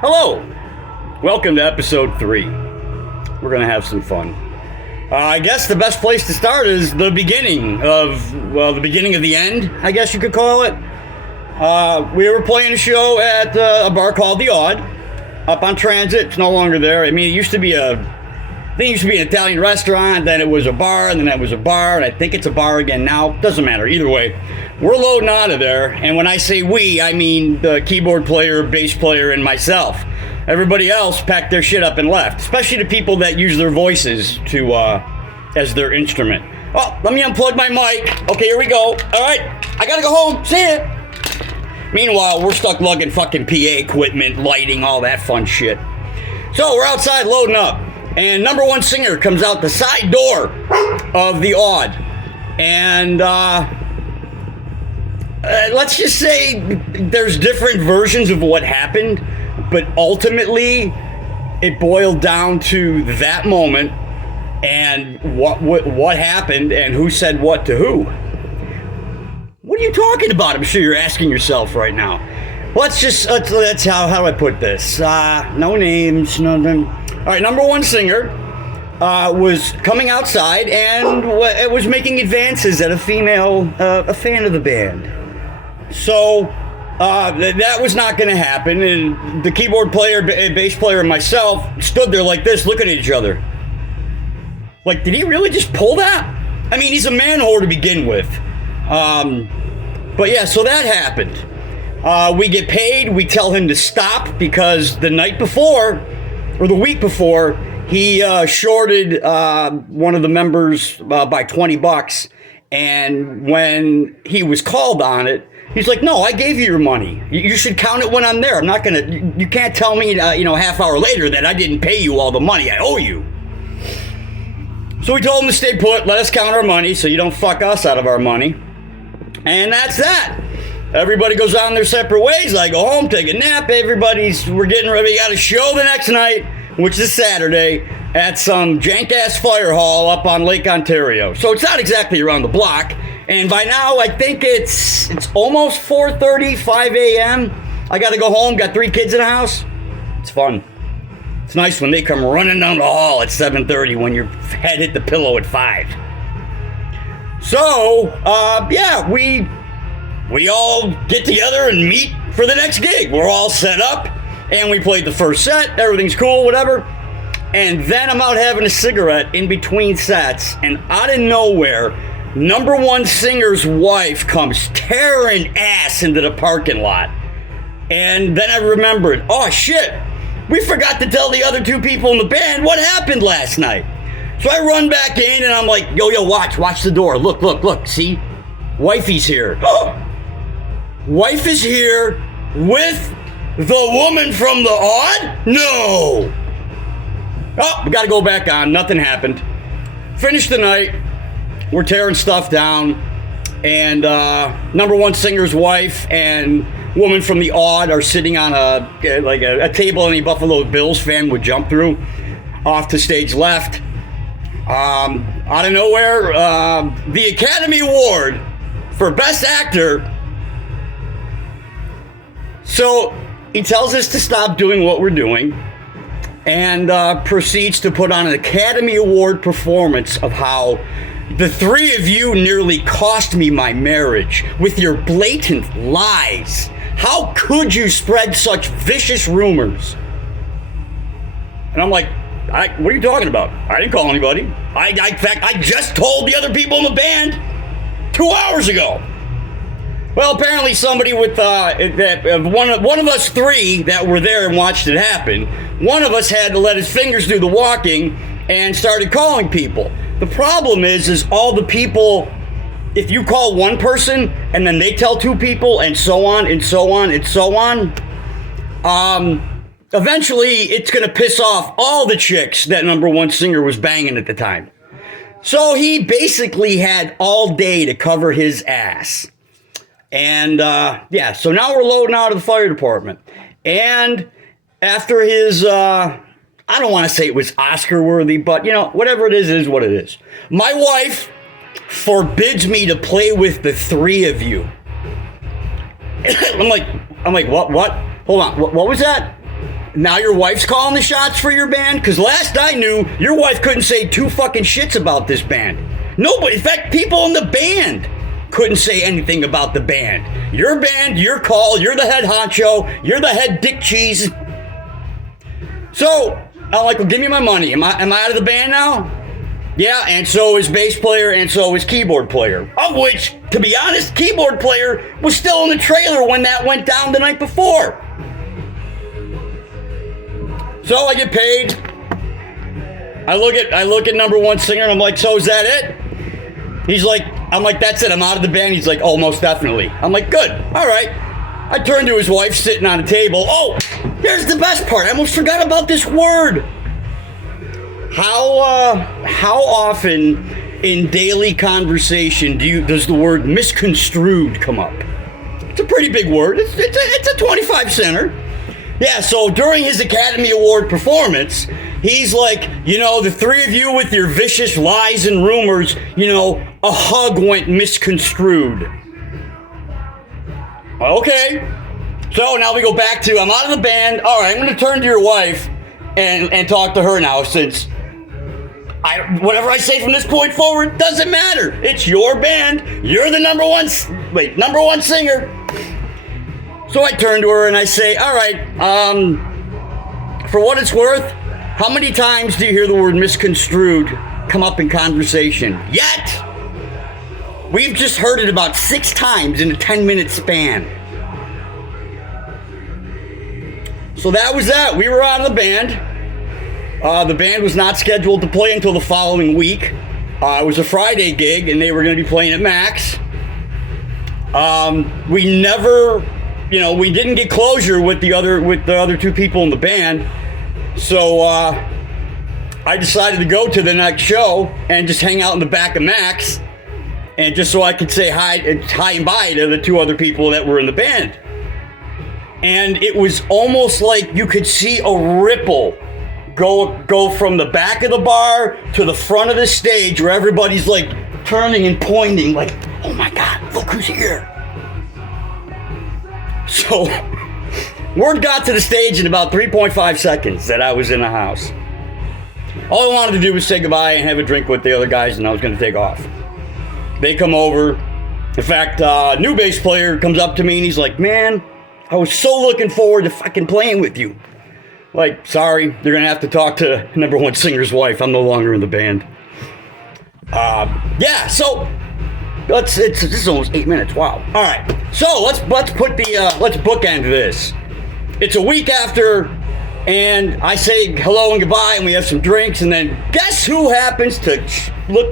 Hello, welcome to episode 3. We're gonna have some fun. I guess the best place to start is the beginning of the end, I guess you could call it. We were playing a show at a bar called The Odd, up on Transit. It's no longer there. I mean, it used to be an Italian restaurant, then it was a bar, and then it was a bar, and I think it's a bar again now. Doesn't matter, either way. We're loading out of there, and when I say we, I mean the keyboard player, bass player, and myself. Everybody else packed their shit up and left, especially the people that use their voices to as their instrument. Oh, let me unplug my mic. Okay, here we go. All right, I gotta go home. See ya. Meanwhile, we're stuck lugging fucking PA equipment, lighting, all that fun shit. So we're outside loading up, and number one singer comes out the side door of The Odd, and let's just say there's different versions of what happened, but ultimately it boiled down to that moment and what happened and who said what to who. What are you talking about? I'm sure you're asking yourself right now. Let's how do I put this? No names, nothing. All right, number one singer was coming outside and was making advances at a female, a fan of the band. So that was not going to happen, and the keyboard player, bass player, and myself stood there like this, looking at each other. Like, did he really just pull that? I mean, he's a man whore to begin with. But yeah, so that happened. We get paid. We tell him to stop because the night before, or the week before, he shorted one of the members by $20, and when he was called on it, he's like, no, I gave you your money. You should count it when I'm there. I'm not going to, you can't tell me, half hour later that I didn't pay you all the money I owe you. So we told him to stay put, let us count our money so you don't fuck us out of our money. And that's that. Everybody goes on their separate ways. I go home, take a nap. We're getting ready. We got a show the next night, which is Saturday, at some jank-ass fire hall up on Lake Ontario. So it's not exactly around the block. And by now, I think it's almost 4:30, 5 a.m. I got to go home. Got 3 kids in the house. It's fun. It's nice when they come running down the hall at 7:30 when your head hit the pillow at 5. So, yeah, we all get together and meet for the next gig. We're all set up, and we played the first set. Everything's cool, whatever. And then I'm out having a cigarette in between sets, and out of nowhere, number one singer's wife comes tearing ass into the parking lot. And then I remembered, oh shit, we forgot to tell the other 2 people in the band what happened last night. So I run back in and I'm like, yo, watch the door. Look, see? Wifey's here. Wife is here with the woman from The Odd? No. Oh, we gotta go back on. Nothing happened. Finished the night. We're tearing stuff down, and number one singer's wife and woman from The Odd are sitting on a table any Buffalo Bills fan would jump through. Off to stage left. Out of nowhere, the Academy Award for Best Actor. So he tells us to stop doing what we're doing, and proceeds to put on an Academy Award performance of how the 3 of you nearly cost me my marriage with your blatant lies. How could you spread such vicious rumors? And I'm like, what are you talking about? I didn't call anybody. In fact, I just told the other people in the band 2 hours ago. Well, apparently somebody with one of us 3 that were there and watched it happen, one of us had to let his fingers do the walking and started calling people. The problem is all the people, if you call one person and then they tell 2 people and so on and so on and so on, eventually it's going to piss off all the chicks that number one singer was banging at the time. So he basically had all day to cover his ass. And yeah, so now we're loading out of the fire department. And after his, I don't want to say it was Oscar worthy, but whatever it is what it is. My wife forbids me to play with the 3 of you. I'm like, I'm like, what? Hold on, what was that? Now your wife's calling the shots for your band? Because last I knew, your wife couldn't say two fucking shits about this band. Nobody, in fact, people in the band couldn't say anything about the band. Your band, your call, you're the head honcho, you're the head dick cheese. So, I'm like, well, give me my money. Am I out of the band now? Yeah, and so is bass player, and so is keyboard player. Of which, to be honest, keyboard player was still in the trailer when that went down the night before. So I get paid. I look at number one singer and I'm like, so is that it? I'm like, that's it, I'm out of the band. He's like, oh, most definitely. I'm like, good, all right. I turn to his wife sitting on a table. Oh, here's the best part. I almost forgot about this word. How often in daily conversation does the word misconstrued come up? It's a pretty big word. It's a 25 center. Yeah, so during his Academy Award performance, he's like, the three of you with your vicious lies and rumors, a hug went misconstrued. Okay. So now we go back to, I'm out of the band. All right, I'm going to turn to your wife and talk to her now, since whatever I say from this point forward doesn't matter. It's your band. You're the number one singer. So I turn to her and I say, all right, for what it's worth, how many times do you hear the word misconstrued come up in conversation? Yet, we've just heard it about 6 times in a 10-minute span. So that was that. We were out of the band. The band was not scheduled to play until the following week. It was a Friday gig, and they were going to be playing at Max. We never... we didn't get closure with the other 2 people in the band, so I decided to go to the next show and just hang out in the back of Max, and just so I could say hi and bye to the 2 other people that were in the band. And it was almost like you could see a ripple go from the back of the bar to the front of the stage, where everybody's like turning and pointing, like, oh my God, look who's here. So, word got to the stage in about 3.5 seconds that I was in the house. All I wanted to do was say goodbye and have a drink with the other guys, and I was going to take off. They come over. In fact, new bass player comes up to me and he's like, man, I was so looking forward to fucking playing with you. Like, sorry, you're going to have to talk to number one singer's wife. I'm no longer in the band. Yeah, so... this is almost 8 minutes. Wow. All right. So let's bookend this. It's a week after, and I say hello and goodbye, and we have some drinks, and then guess who happens to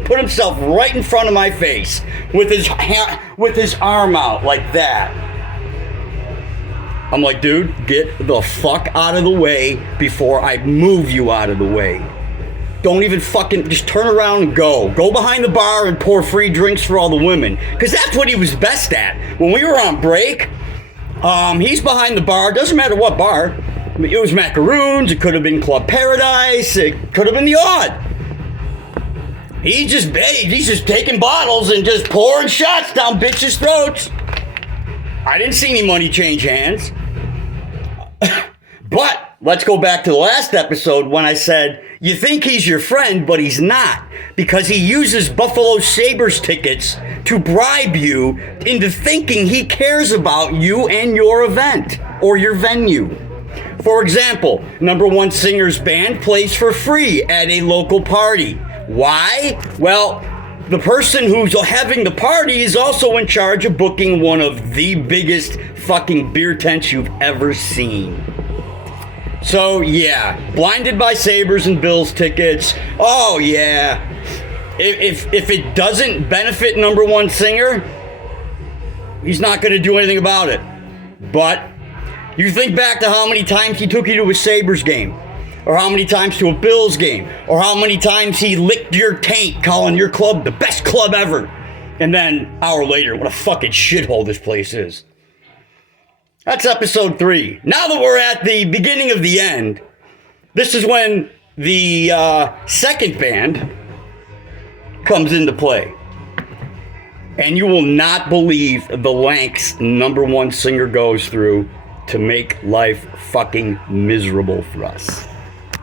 put himself right in front of my face with his arm out like that. I'm like, dude, get the fuck out of the way before I move you out of the way. Don't even just turn around and go. Go behind the bar and pour free drinks for all the women. Because that's what he was best at. When we were on break, he's behind the bar. Doesn't matter what bar. I mean, it was Macaroons. It could have been Club Paradise. It could have been the Odd. He's just taking bottles and just pouring shots down bitches' throats. I didn't see any money change hands. But let's go back to the last episode when I said, you think he's your friend, but he's not, because he uses Buffalo Sabres tickets to bribe you into thinking he cares about you and your event or your venue. For example, number one singer's band plays for free at a local party. Why? Well, the person who's having the party is also in charge of booking one of the biggest fucking beer tents you've ever seen. So, yeah, blinded by Sabres and Bills tickets. Oh, yeah. If it doesn't benefit number one singer, he's not going to do anything about it. But you think back to how many times he took you to a Sabres game, or how many times to a Bills game, or how many times he licked your taint calling your club the best club ever. And then, an hour later, what a fucking shithole this place is. That's episode 3. Now that we're at the beginning of the end, this is when the second band comes into play. And you will not believe the lengths number one singer goes through to make life fucking miserable for us.